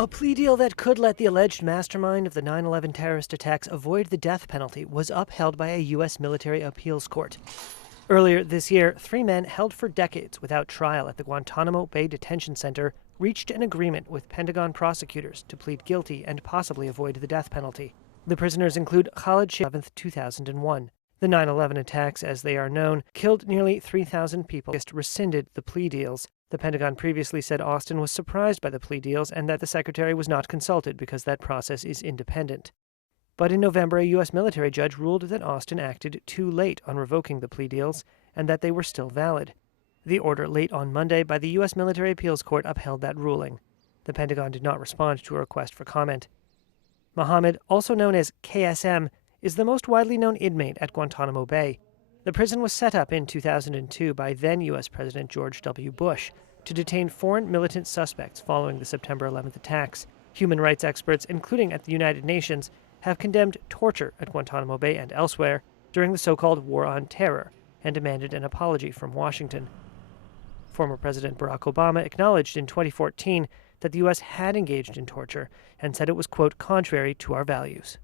A plea deal that could let the alleged mastermind of the 9/11 terrorist attacks avoid the death penalty was upheld by a U.S. military appeals court. Earlier this year, 3 men held for decades without trial at the Guantanamo Bay Detention Center reached an agreement with Pentagon prosecutors to plead guilty and possibly avoid the death penalty. The prisoners include Khalid Sheikh, 2001. The 9/11 attacks, as they are known, killed nearly 3,000 people. Just rescinded the plea deals. The Pentagon previously said Austin was surprised by the plea deals and that the secretary was not consulted because that process is independent. But in November, a U.S. military judge ruled that Austin acted too late on revoking the plea deals and that they were still valid. The order late on Monday by the U.S. Military Appeals Court upheld that ruling. The Pentagon did not respond to a request for comment. Mohammed, also known as KSM, is the most widely known inmate at Guantanamo Bay. The prison was set up in 2002 by then U.S. President George W. Bush to detain foreign militant suspects following the September 11th attacks. Human rights experts, including at the United Nations, have condemned torture at Guantanamo Bay and elsewhere during the so-called War on Terror and demanded an apology from Washington. Former President Barack Obama acknowledged in 2014 that the U.S. had engaged in torture and said it was, quote, contrary to our values.